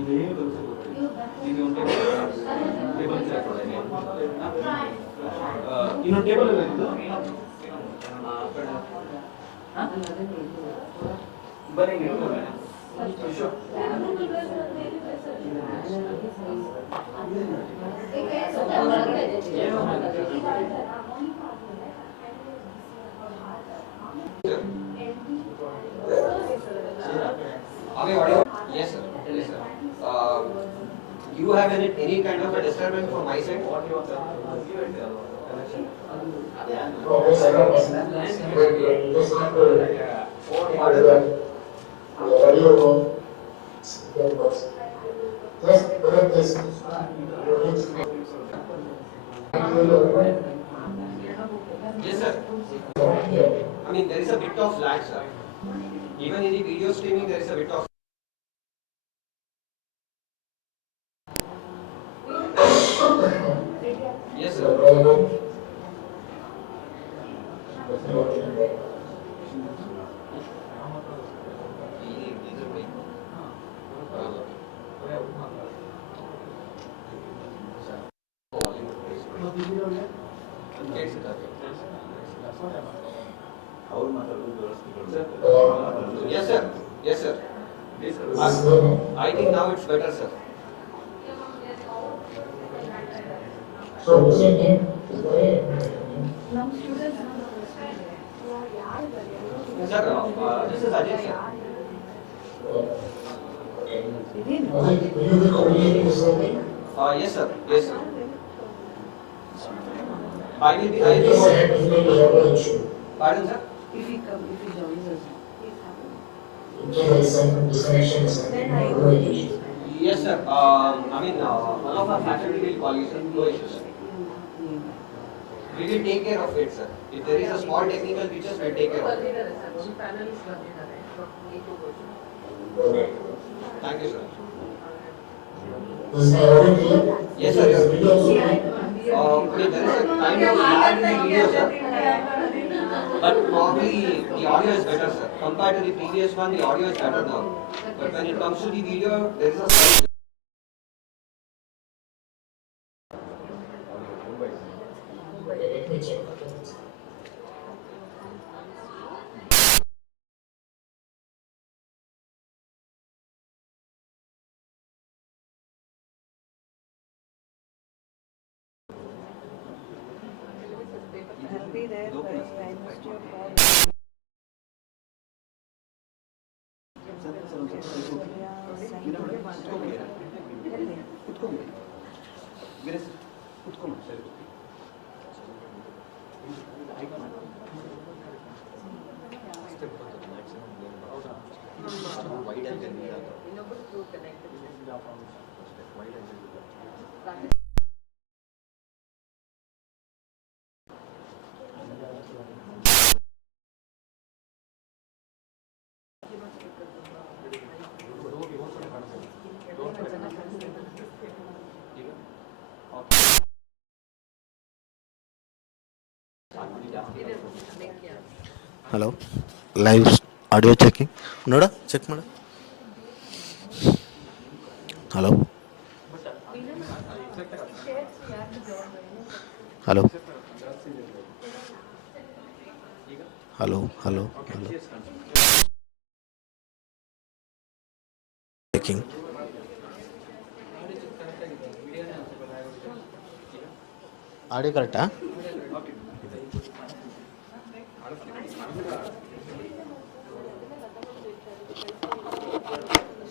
ಇವೇನು ತೋರಿಸಬಹುದು ಈಗ ಒಂದು ಟೇಬಲ್ ಇನ್ನೊಂದು ಟೇಬಲ್ ಇದ್ದು ಬರೀ Yes, sir. Yes, sir. You have any kind of a disturbance from my side? Yes, sir. I mean, there is a bit of lag, sir. Even in the video streaming, there is a bit of. Yes, sir. Yes, sir. Yes, sir. I think now it's better, sir. So, Sir, this is Ajay, sir. will you be coordinating this whole thing? Yes, sir. Yes, sir. I will be. Go ahead, if you have an issue. Pardon, sir? If he joins us. In case there is some disconnection or something, no issue. Yes, sir. I mean, one of our faculty will call you, sir. No issue, sir. We will take care of it, sir. If there is a small technical features, we'll take care of it. Okay. Thank you, sir. Is my audio clear? Yes, sir. Is the video also clear? Okay, there is a kind of lag in the video, sir. But probably the audio is better, sir. Compared to the previous one, the audio is better now. But when it comes to the video, there is a slight. Let me check. I'll be there, but I missed your call. Hello live audio checking ನೋಡ check ಮಾಡ hello hello hello hello hello checking audio ಕರೆಕ್ಟಾ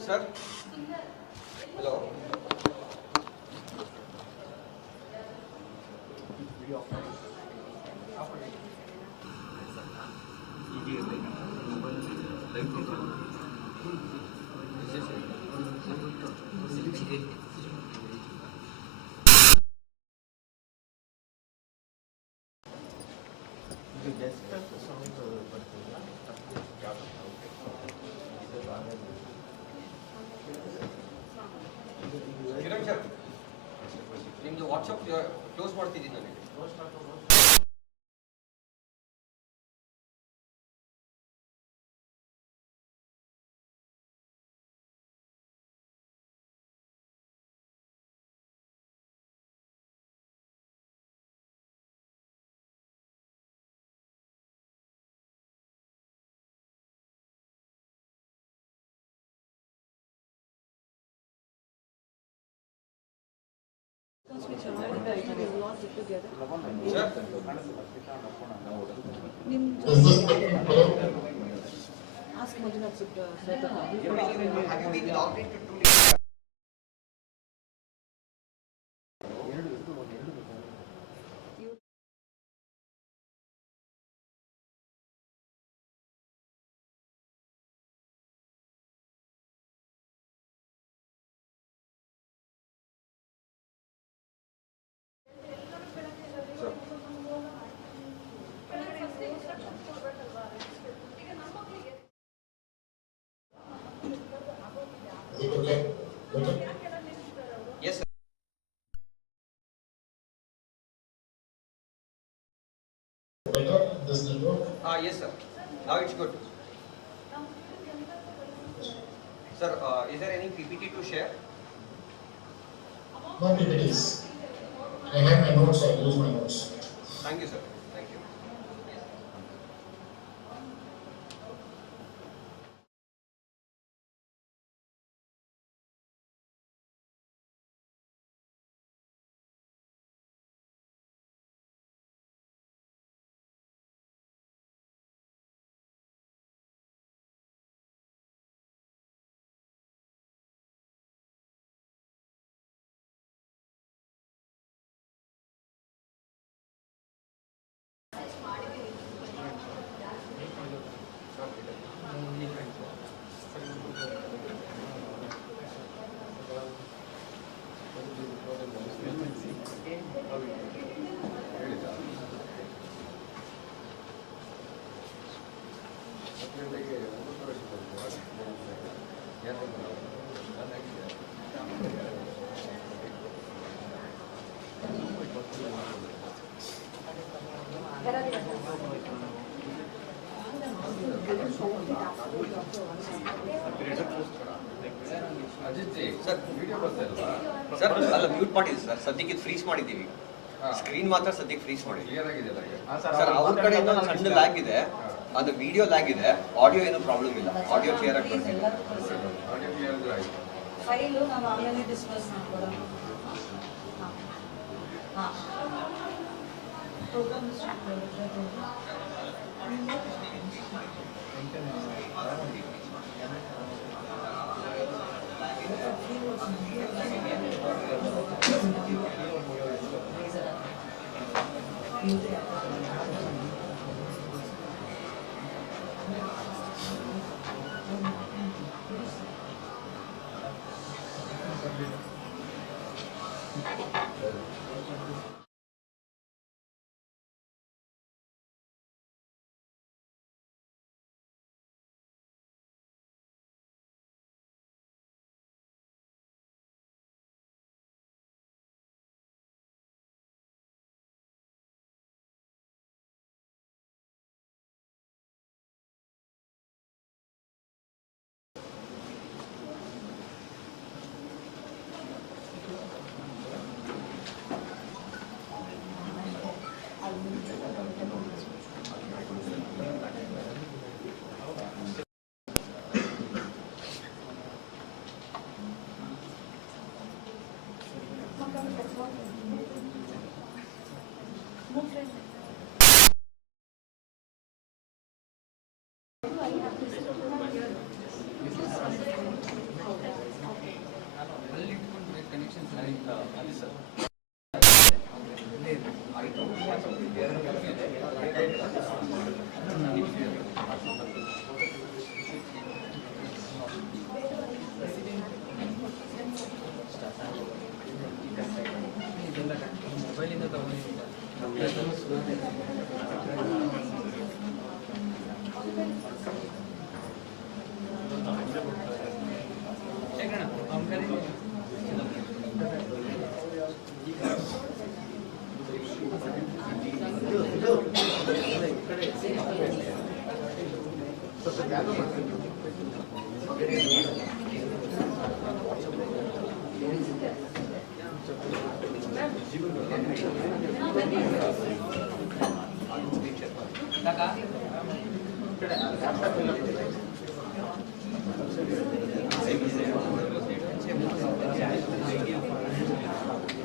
Sir? Hello? ನಿಮ್ದು WhatsApp close ಮಾಡ್ತಿದ್ದೀನಿ ನನಗೆ. which already written is not put together. Sir? Is this hello? Ask Manjunath sir. Have you been logged into two? Is it okay? Better? Yes, sir. Better? This will work? Yes, sir. Now it's good. Sir, is there any PPT to share? No PPTs. I have my notes, I use my notes. Thank you, sir. Thank you. Sir ಅಲ್ಲ mute ಮಾಡಿದ್ವಿ sir ಸದ್ಯಕ್ಕೆ freeze ಮಾಡಿದ್ದೀವಿ screen ಮಾತ್ರ ಸದ್ಯಕ್ಕೆ freeze ಮಾಡಿದ್ವಿ sir ಅವ್ರ ಕಡೆಯಿಂದ ಒಂದು ಸಣ್ಣ ಲ್ಯಾಗ್ ಇದೆ ಅದು ವಿಡಿಯೋ ಲ್ಯಾಗ್ ಇದೆ ಆಡಿಯೋ ಏನೂ ಪ್ರಾಬ್ಲಮ್ ಇಲ್ಲ ಆಡಿಯೋ ಕ್ಲಿಯರ್ ಆಗಿ ಬರ್ತಿದೆ ಫೈಲು ನಾವು ಆಮೇಲೆ ಡಿಸ್ಕಸ್ ಮಾಡ್ಕೊಳ್ಳೋಣ ಪ್ರೋಗ್ರಾಮ್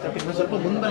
Tapi ಸ್ವಲ್ಪ ಮುಂದೆ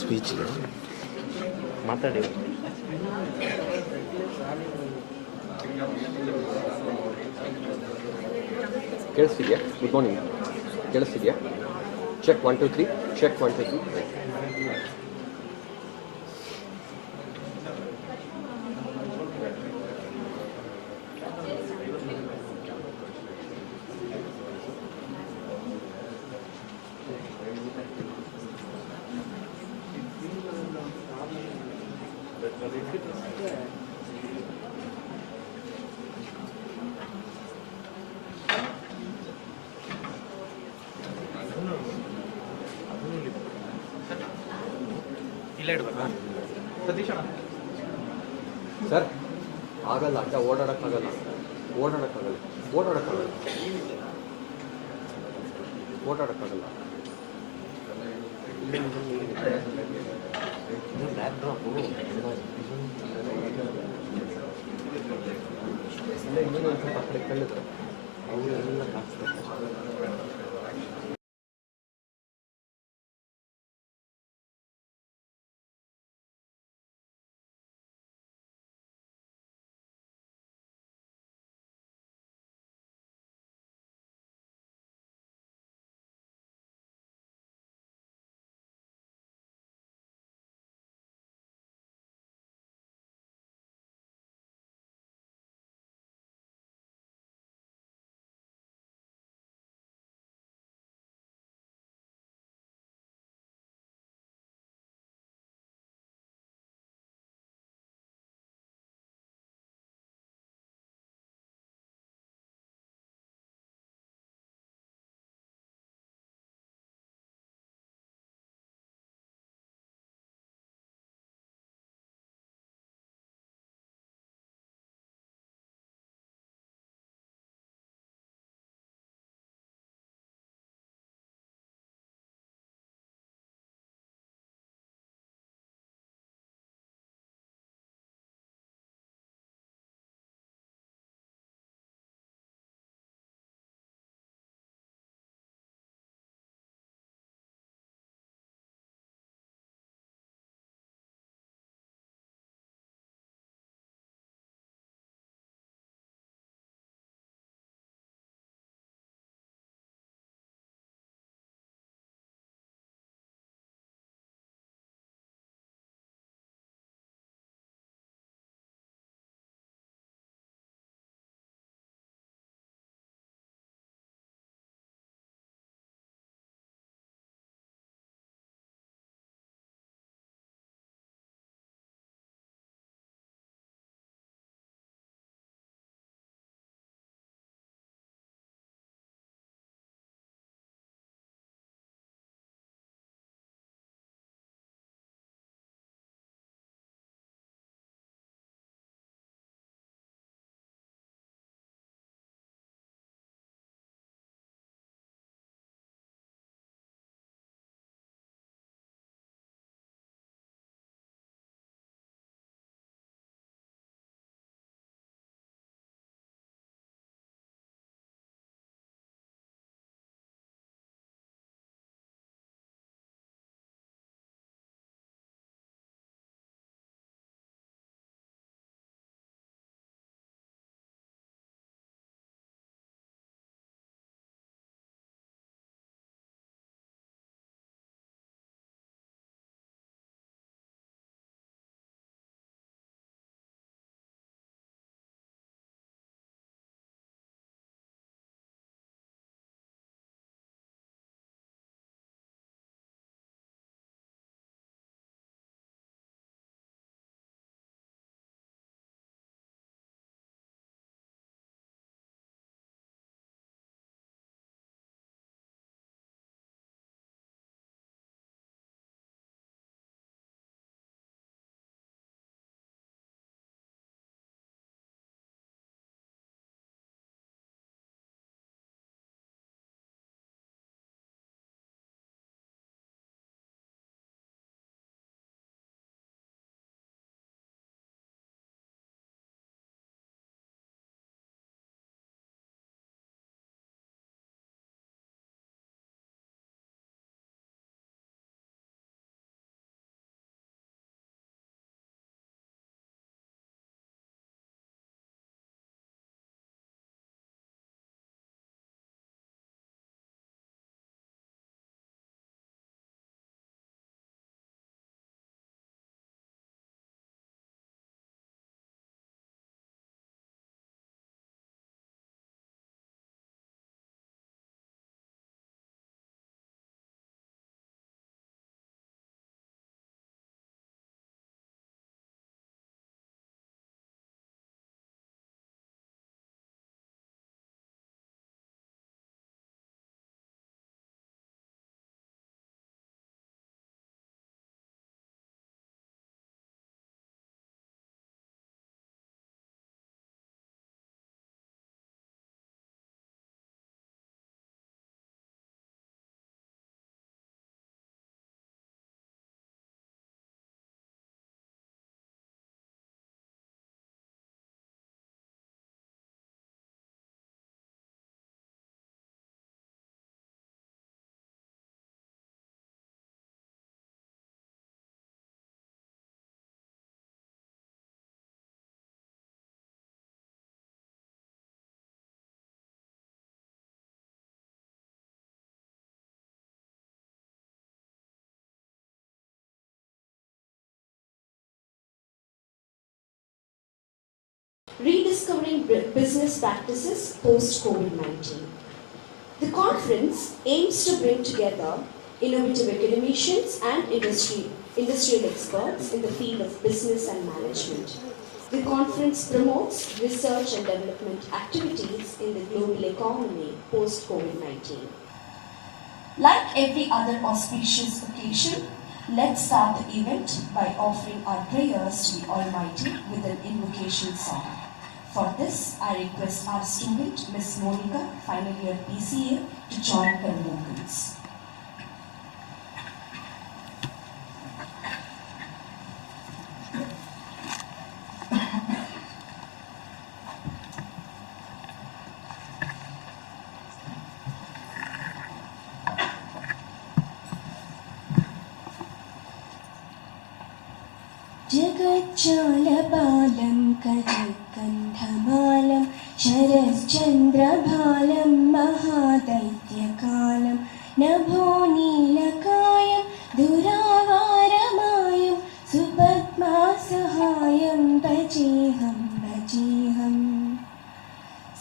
ಸ್ಪೀಚ್ ಮಾತಾಡಿ. ಕೇಳಿಸ್ತಿದ್ಯಾ? Good morning. ಕೇಳಿಸ್ತಿದ್ಯಾ? Check 1 2 3 check 1 2 3. ಸರ್ ಆಗಲ್ಲ, ಅಡ್ಡ ಓಡಾಡೋಕ್ಕಾಗಲ್ಲ. ಬ್ಯಾಕ್ ಡ್ರಾಪು ಇನ್ನೊಂದು ಸ್ವಲ್ಪ ಆ ಕಡೆ ಕಳ್ಳಿದ್ರೆ ಅವೆಲ್ಲ ಕಾಣಿಸ್ತಾರೆ. Rediscovering Business Practices Post-Covid-19. The conference aims to bring together innovative academicians and industrial experts in the field of business and management. The conference promotes research and development activities in the global economy post-Covid-19. Like every other auspicious occasion, let's start the event by offering our prayers to the Almighty with an invocation song. For this, I request our student, Ms. Monica, final year PCA, to join her vocals. जगच्चालपालं कजकन्धमालं शरश्चन्द्रभालं महादैत्यकालं नभोनीलकायं दुरावारमायं सुपद्मासहायं भजेऽहं भजेऽहम्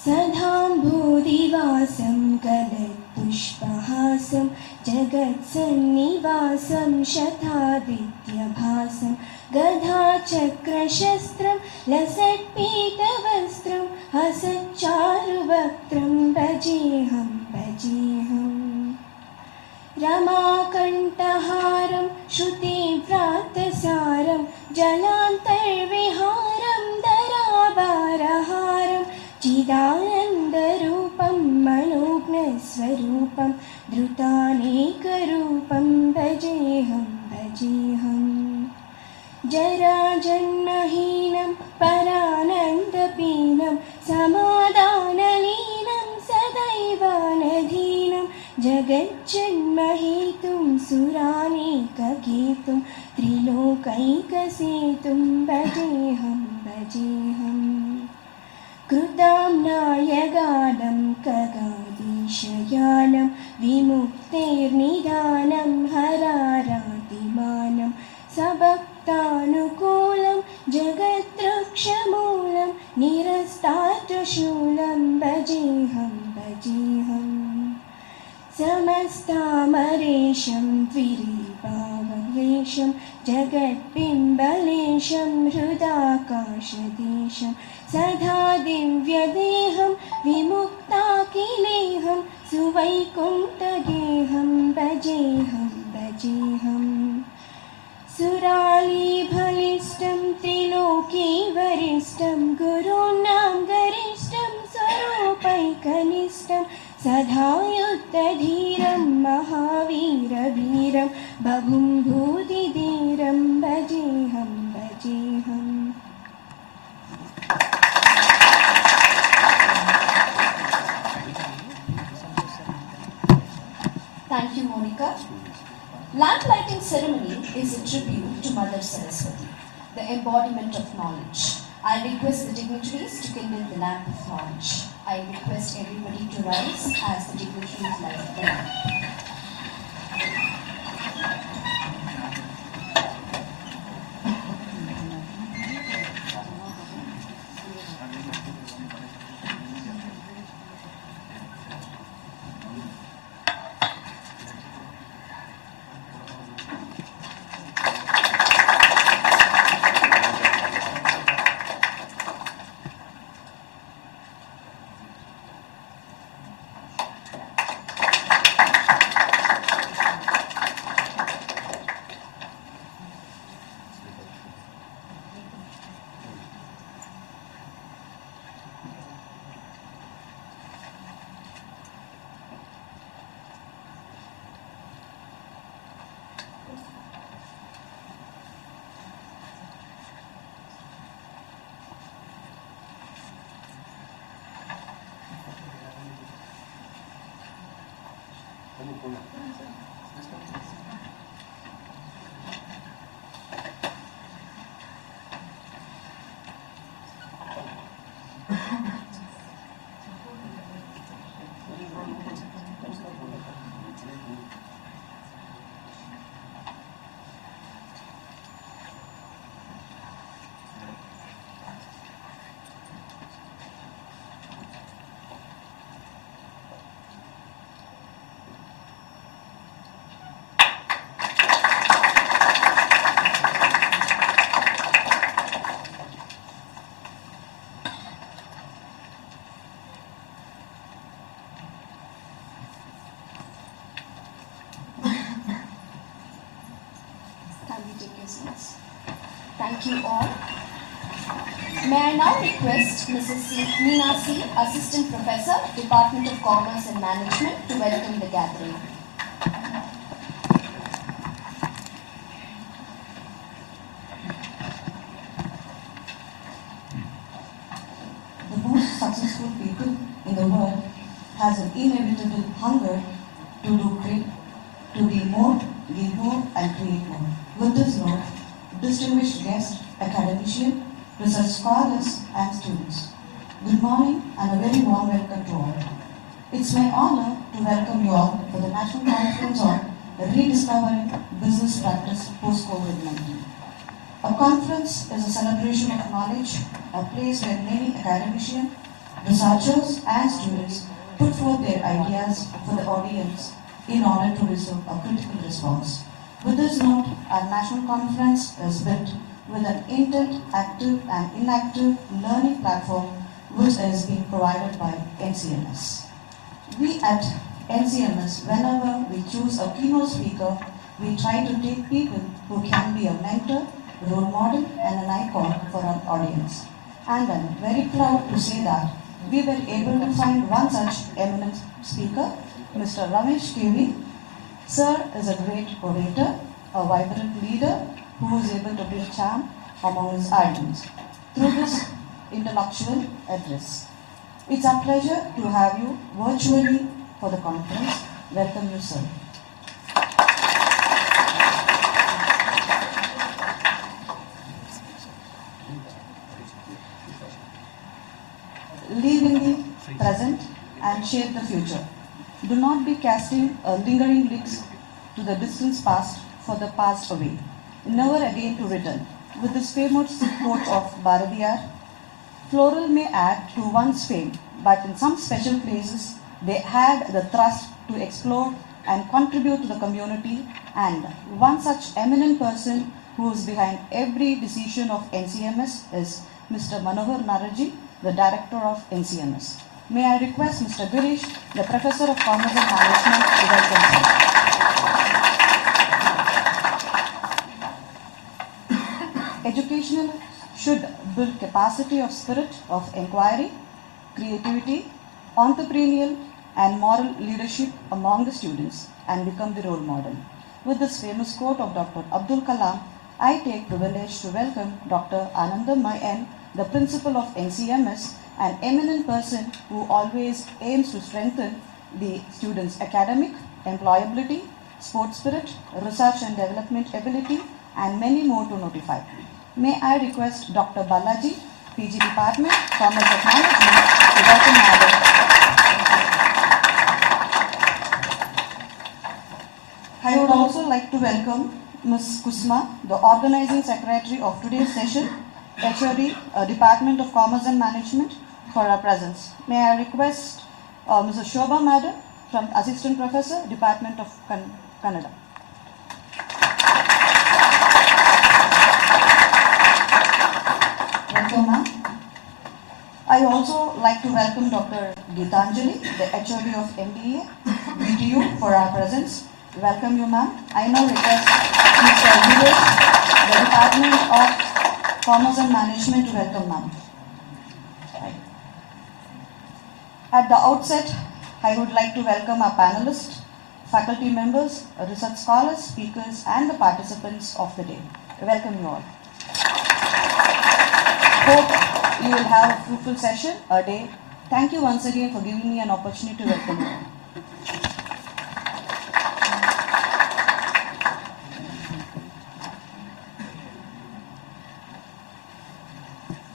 सदाम्भोदिवासं कलत्पुष्पहासं जगत्सन्निवासं शतादित्यभासं गदाचक्रशस्त्रं लसत्पीतवस्त्रं हसच्चारुवक्त्रं भजेऽहं भजेऽहम् रमाकण्ठहारं श्रुतिव्रातसारं जलान्तर्विहारं दराभारहारं चिदानन्दरूपं मनोज्ञस्वरूपं धृतानेकरूपं भजेऽहं भजेऽहम् जराजन्महीनं परानन्दपीनं समाधानलीनं सदैवानधीनं जगज्जन्महेतुं सुरानेककेतुं त्रिलोकैकसेतुं भजेऽहं भजेऽहम् कृतां नायगानं खगादीशयानं विमुक्तेर्निधानं हरारातिमानं सबक्तानुकूलं जगत्रक्षमूलं निरस्तात्रशूलं भजेऽहं भजेऽहम् समस्तामरेशं द्विरेभावलेशं जगत्बिम्बलेशं हृदाकाशदेशं सदा दिव्यदेहं विमुक्ताखिलेहं सुवैकुण्ठगेहं भजेऽहं भजेऽहम् सुरालीबलिष्ठं त्रिलोकीवरिष्ठं गुरूणां गरिष्ठं स्वरूपैकनिष्ठं सदा युद्धधीरं महावीरवीरं बभुं भूतिधीरं भजेऽहं भजेऽहम् Thank you, Monica. Lamp lighting ceremony is a tribute to Mother Saraswati, the embodiment of knowledge. I request the dignitaries to kindle the lamp of knowledge. I request everybody to rise as the dignitaries light the lamp. Thank you all. May I now request Mrs. Meena C, Assistant Professor, Department of Commerce and Management, to welcome the gathering. The most successful people in the world has an inevitable hunger to do great, to be more, give more, and create more. With this note, distinguished guests, academicians, research scholars, and students, good morning and a very warm welcome to all. It's my honor to welcome you all for the National Conference on Rediscovering Business Practice Post-COVID-19. A conference is a celebration of knowledge, a place where many academicians, researchers, and students put forth their ideas for the audience in order to receive a critical response. With this note, our national conference is built with an intent, active, and inactive learning platform which is being provided by NCMS. We at NCMS, whenever we choose a keynote speaker, we try to take people who can be a mentor, role model, and an icon for our audience. And I'm very proud to say that we were able to find one such eminent speaker, Mr. Ramesh KV. Sir is a great orator, a vibrant leader who is able to bring charm among his audience through this intellectual address. It's a pleasure to have you virtually for the conference. Welcome you, sir. Live in the present and shape the future. Do not be casting lingering looks to the distant past for the past away, never again to return. With this famous quote of Bharadiyar, floral may add to one's fame, but in some special places they had the thrust to explore and contribute to the community, and one such eminent person who is behind every decision of NCMS is Mr. Manohar Naraji, the Director of NCMS. May I request Mr. Girish, the Professor of Commerce and Management, to welcome him. Educational should build capacity of spirit of inquiry, creativity, entrepreneurial and moral leadership among the students and become the role model. With this famous quote of Dr. Abdul Kalam, I take privilege to welcome Dr. Anandamai N, the principal of NCMS, an eminent person who always aims to strengthen the students' academic, employability, sports spirit, research and development ability, and many more to notify. May I request Dr. Balaji, PG Department, Commerce and Management, to welcome Madam. I would also like to welcome Ms. Kusma, the Organizing Secretary of today's session, HOD, Department of Commerce and Management, for our presence. May I request Mrs. Shobha Madam from Assistant Professor, Department of Kannada. Welcome, ma'am. I also like to welcome Dr. Geetanjali, the HOD of MBA, BTU, for our presence. Welcome you, ma'am. I now request Mr. Vivesh, the Department of Commerce and Management, to welcome ma'am. At the outset, I would like to welcome our panelists, faculty members, research scholars, speakers, and the participants of the day. Welcome you all. Hope you will have a fruitful session, a day. Thank you once again for giving me an opportunity to welcome you.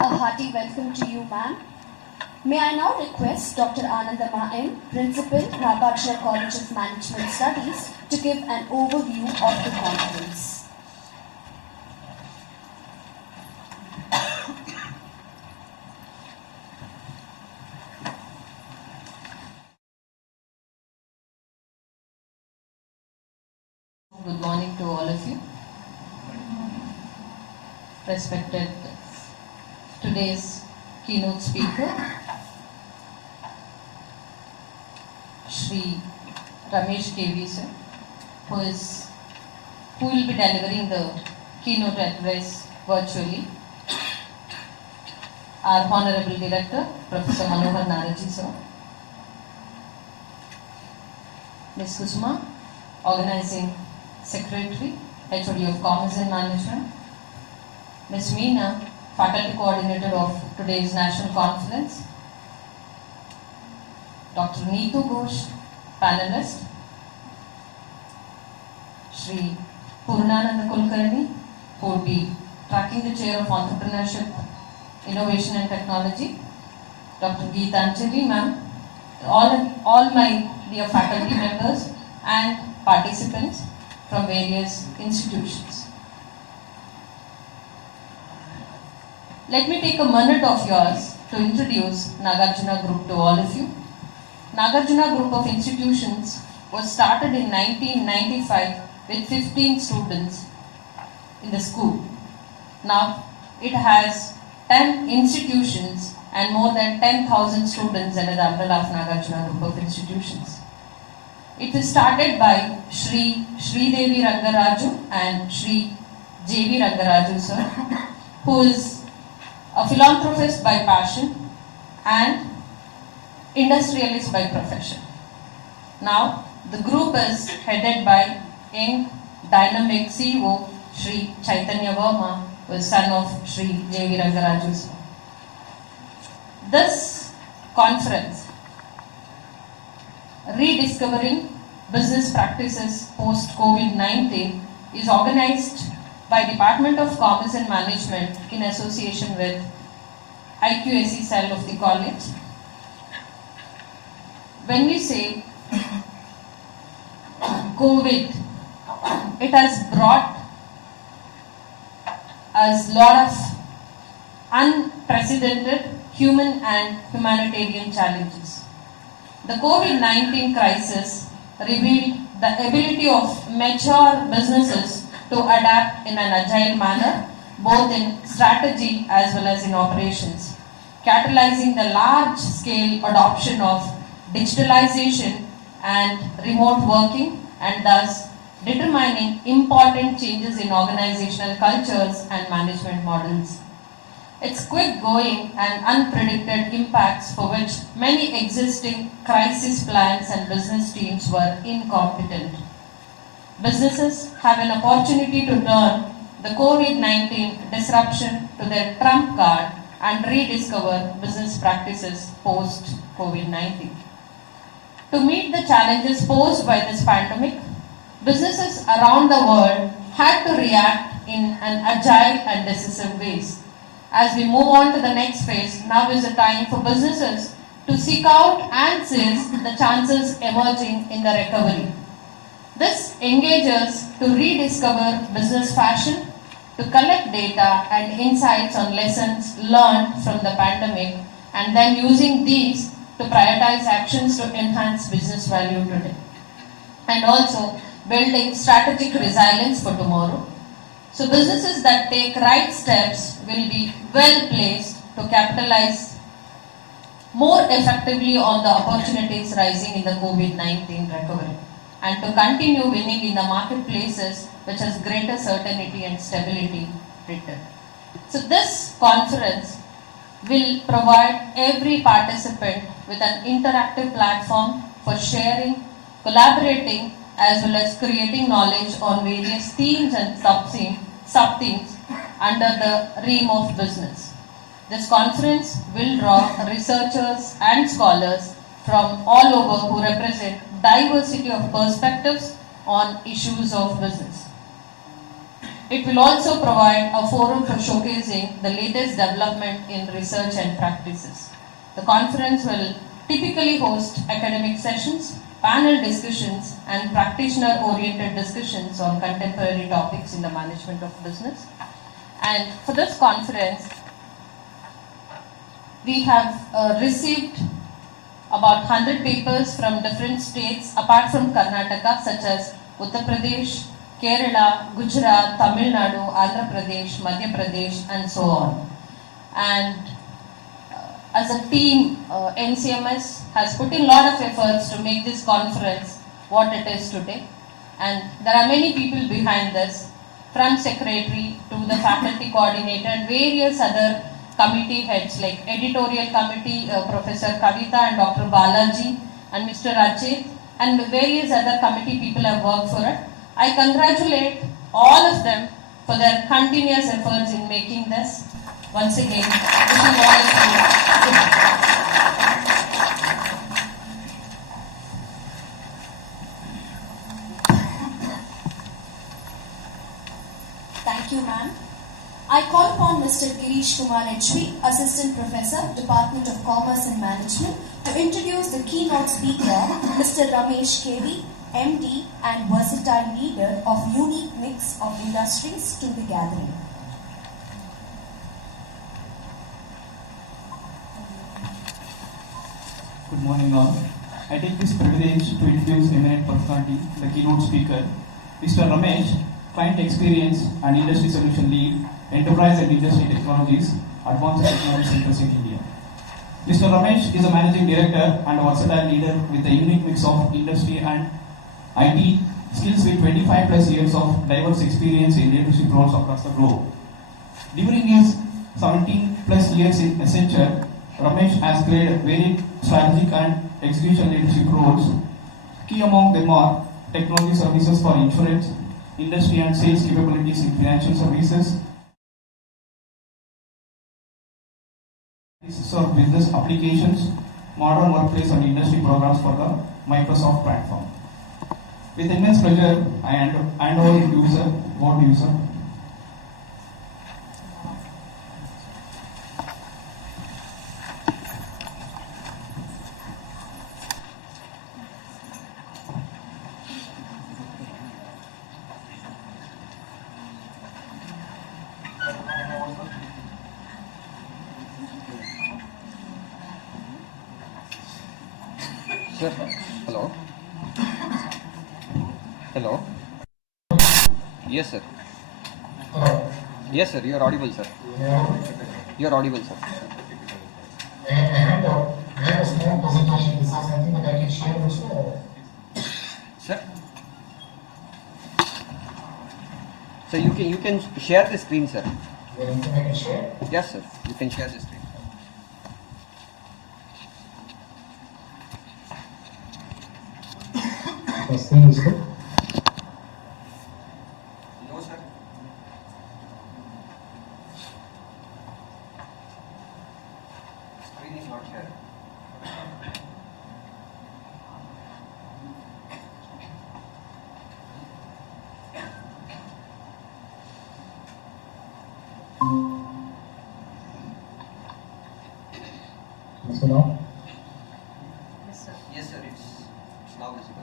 A hearty welcome to you, ma'am. May I now request Dr. Anandama M, Principal, Nagarjuna College of Management Studies, to give an overview of the conference. Good morning to all of you. Respected today's keynote speaker, Shri Ramesh KV sir, who will be delivering the keynote address virtually. Our Honorable Director, Professor Nagarjuna sir. Ms. Kusuma, Organizing Secretary, HOD of Commerce and Management. Ms. Meena, Faculty Coordinator of today's National Conference. Dr. Neetu Ghosh, Panelist. Shri Purnananda Kulkarni, who will be tracking the chair of Entrepreneurship, Innovation and Technology. Dr. Geetanjali ma'am, all my dear faculty members and participants from various institutions. Let me take a minute of yours to introduce Nagarjuna Group to all of you. Nagarjuna Group of Institutions was started in 1995 with 15 students in the school. Now it has 10 institutions and more than 10,000 students under the umbrella of Nagarjuna Group of Institutions. It was started by Shri Devi Rangaraju and Shri J.V. Rangaraju sir, who is a philanthropist by passion and industrialist by profession. Now, the group is headed by young, dynamic CEO Shri Chaitanya Verma, who is son of Shri J.V. Rangaraju sir. This conference, Rediscovering Business Practices Post-Covid-19, is organized by Department of Commerce and Management in association with IQAC cell of the college. When we say COVID, it has brought us a lot of unprecedented human and humanitarian challenges. The COVID-19 crisis revealed the ability of mature businesses to adapt in an agile manner, both in strategy as well as in operations, catalyzing the large-scale adoption of digitalization and remote working, and thus determining important changes in organizational cultures and management models. Its quick going and unpredicted impacts, for which many existing crisis plans and business teams were incompetent. Businesses have an opportunity to turn the COVID-19 disruption to their trump card and rediscover business practices post-COVID-19. To meet the challenges posed by this pandemic, businesses around the world had to react in an agile and decisive ways. As we move on to the next phase, now is the time for businesses to seek out and seize the chances emerging in the recovery. This engages to rediscover business fashion, to collect data and insights on lessons learned from the pandemic, and then using these to prioritize actions to enhance business value today. And also building strategic resilience for tomorrow. So businesses that take right steps will be well placed to capitalize more effectively on the opportunities rising in the COVID-19 recovery, and to continue winning in the marketplaces which has greater certainty and stability written. So this conference will provide every participant with an interactive platform for sharing, collaborating, as well as creating knowledge on various themes and sub-themes under the realm of business. This conference will draw researchers and scholars from all over who represent diversity of perspectives on issues of business. It will also provide a forum for showcasing the latest development in research and practices. The conference will typically host academic sessions, panel discussions, and practitioner-oriented discussions on contemporary topics in the management of business. And for this conference, we have received about 100 papers from different states apart from Karnataka, such as Uttar Pradesh, Kerala, Gujarat, Tamil Nadu, Andhra Pradesh, Madhya Pradesh, and so on. And as a team, NCMS has put in a lot of efforts to make this conference what it is today. And there are many people behind this. from secretary to the faculty coordinator and various other committee heads like editorial committee, Professor Kavita and Dr. Balaji and Mr. Rachit and various other committee people have worked for it. I congratulate all of them for their continuous efforts in making this. Once again, wishing all of you. Thank you, ma'am. I call upon Mr. Girish Kumar HV, Assistant Professor, Department of Commerce and Management, to introduce the keynote speaker, Mr. Ramesh KV, MD and versatile leader of unique mix of industries to the gathering. Good morning all. I take this privilege to introduce eminent personality, the keynote speaker, Mr. Ramesh, Client Experience and Industry Solution Lead, Enterprise and Industry Technologies, Advanced Technology Centers in India. Mr. Ramesh is a Managing Director and a versatile leader with a unique mix of industry and IT skills with 25 plus years of diverse experience in leadership roles across the globe. During his 17 plus years in Accenture, Ramesh has played varied strategic and execution leadership roles. Key among them are technology services for insurance, industry and sales capabilities in financial services, of business applications, modern workplace and industry programs for the Microsoft platform. With immense pleasure, I hand over to user. Sir, hello. Hello. Yes, sir. Hello. Yes, sir. You're audible, sir. You're audible, sir. I have a small presentation. Is there something that I can share also? Sir. So you can share the screen, sir. Is there anything I can share? Yes, sir. You can share the screen. The screen is good. No, sir. Screen is not shared. So now? Yes, sir. It's now visible.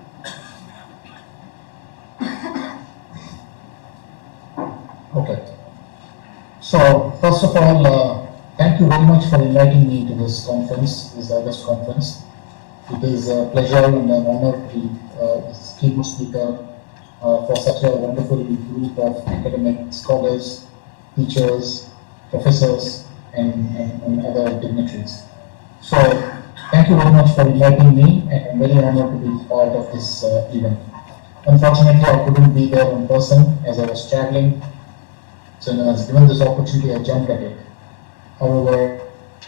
Okay. So, first of all, thank you very much for inviting me to this conference, this August conference. It is a pleasure and an honor to be keynote speaker for such a wonderful group of academic scholars, teachers, professors, and other dignitaries. So, thank you very much for inviting me, and I'm very honored to be part of this event. Unfortunately, I couldn't be there in person as I was traveling. So, given this opportunity, I jumped at it. However,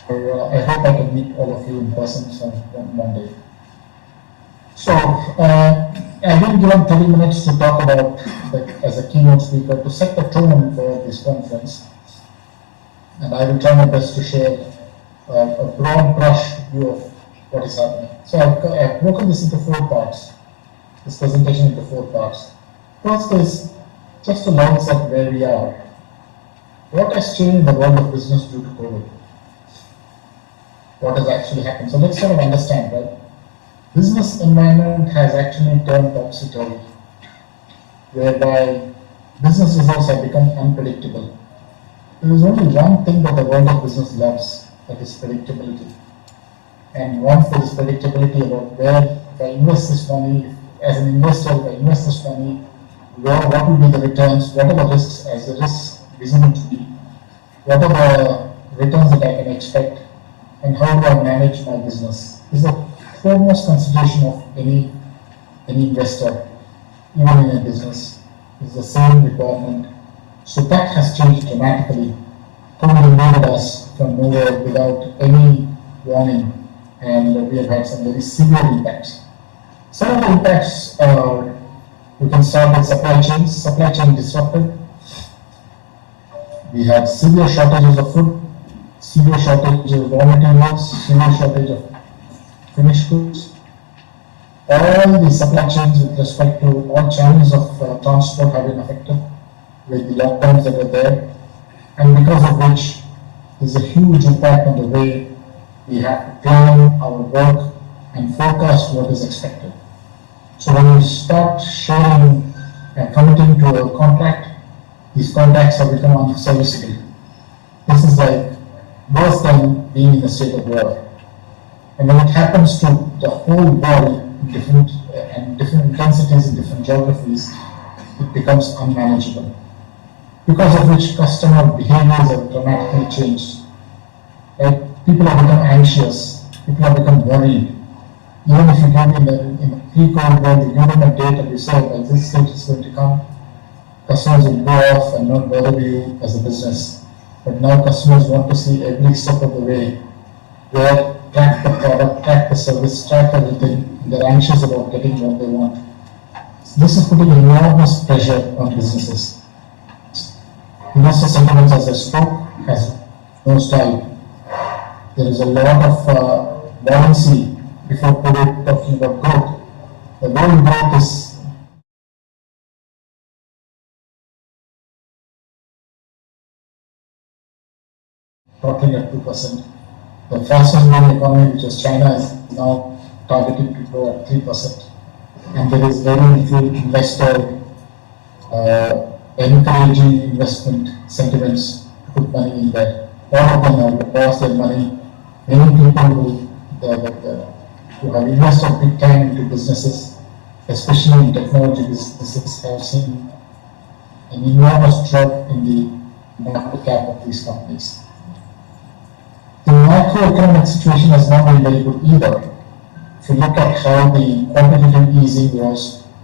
I hope I can meet all of you in person one day. So, I've been given 30 minutes to talk about, as a keynote speaker, to set the tone for this conference. And I will try my best to share a broad brush view of what is happening. So, I've broken this into 4 parts, this presentation into 4 parts. First is just to learn of where we are. What has changed in the world of business due to COVID? What has actually happened? So let's sort of understand, right? Business environment has actually turned topsy-turvy, whereby business results have become unpredictable. There is only one thing that the world of business loves, that is predictability. And once there is predictability about where, if I invest this money, as an investor, if I invest this money, what will be the returns, what are the risks, as the risks visible to me, what are the returns that I can expect, and how do I manage my business, is the foremost consideration of any investor, even in a business, is the same requirement So that has changed dramatically. COVID invaded us from nowhere without any warning, and we have had some very severe impacts. Some of the impacts are, we can start with supply chains. Supply chain disrupted. We had severe shortages of food, severe shortage of raw materials, severe shortage of finished goods. All the supply chains with respect to all channels of transport have been affected with the lockdowns that were there, and because of which there's a huge impact on the way we have to plan our work and forecast what is expected. So when you start sharing and committing to a contract, these contracts have become unserviceable. This is like worse than being in a state of war. And when it happens to the whole world, different intensities in different geographies, it becomes unmanageable. Because of which customer behaviors have dramatically changed. Right? People have become anxious, people have become worried. Even if you give in the pre-COVID world, you give them a date and you say that this stage is going to come, customers will go off and not bother you as a business. But now customers want to see every step of the way, where track the product, track the service, track everything, and they're anxious about getting what they want. This is putting enormous pressure on businesses. Investor sentiments, as I spoke, has nosedived. There is a lot of buoyancy before COVID talking about growth. The world growth is talking at 2%. The fastest growing economy, which is China, is now targeting to grow at 3%. And there is very little investor encouraging investment sentiments to put money in there. All of them have lost their money. Many people who have invested big time into businesses, especially in technology businesses, have seen an enormous drop in the market cap of these companies. The macroeconomic situation has not been very good either. If you look at how the quantitative easing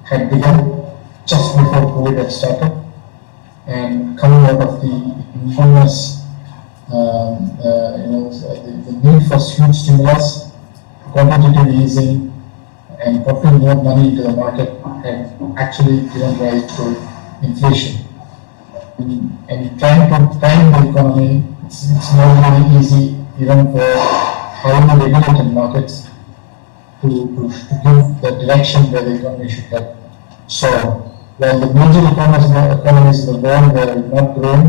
had begun just before COVID had started, and coming out of the enormous, the need for huge stimulus, quantitative easing, and putting more money into the market had actually given rise to inflation. And trying to time the economy, it's not really easy even for highly regulated markets to give the direction where the economy should head. So, while the major economies in the world were not growing,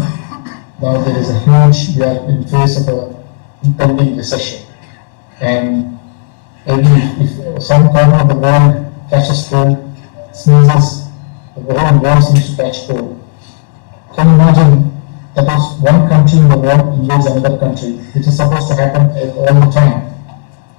now there is a huge, we are in face of an impending recession. And if some corner of the world catches cold, sneezes, the whole world seems to catch cold. Can you imagine that was one country in the world invades another country, which is supposed to happen all the time.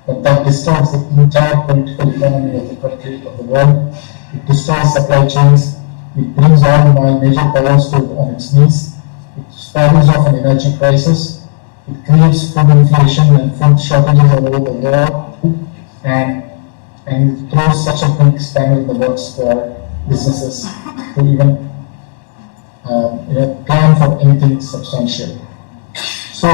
But that disturbs the entire political economy of the country, of the world. It destroys supply chains. It brings all my major powers on its knees. It spirals off an energy crisis. It creates food inflation and food shortages all over the world, and it throws such a big spanner in the works for businesses to even plan for anything substantial. So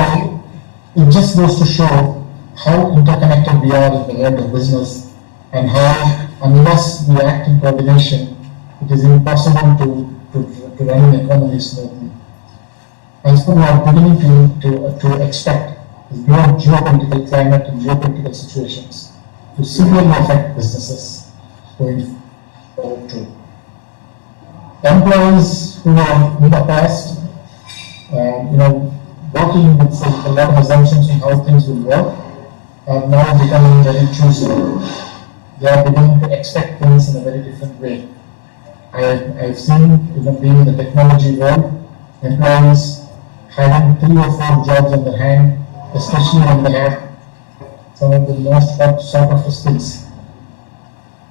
it just goes to show how interconnected we are in the world of business, and how unless we act in coordination, it is impossible to run an economy smoothly. And so we are beginning to expect the geopolitical climate and geopolitical situations to severely affect businesses going forward too. Employees who are in the past, working with a lot of assumptions on how things will work, are now becoming very choosy. They are beginning to expect things in a very different way. I've seen, being in the technology world, employees having 3 or 4 jobs on their hand, especially when they have some of the most sought after skills.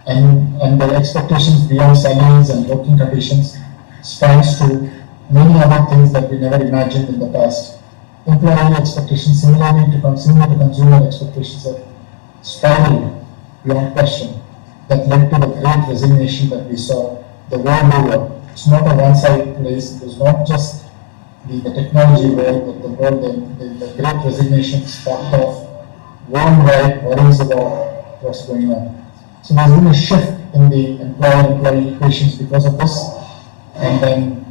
And their expectations beyond salaries and working conditions spans to many other things that we never imagined in the past. Employee expectations, similar to consumer expectations, have spiraled beyond question. That led to the great resignation that we saw the world over, it's not a one-side place. It is not just the technology world, but the world, the great resignation sparked off worldwide worries about what's going on. So there's been a shift in the employer-employee equations because of this, and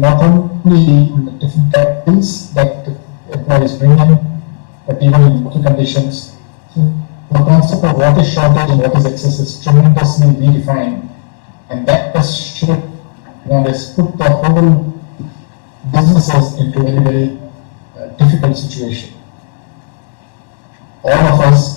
not only in the different categories that the employees bring in, but even in working conditions. So the concept of what is shortage and what is excess is tremendously redefined, and that has shifted and has put the whole businesses into a very, very difficult situation. All of us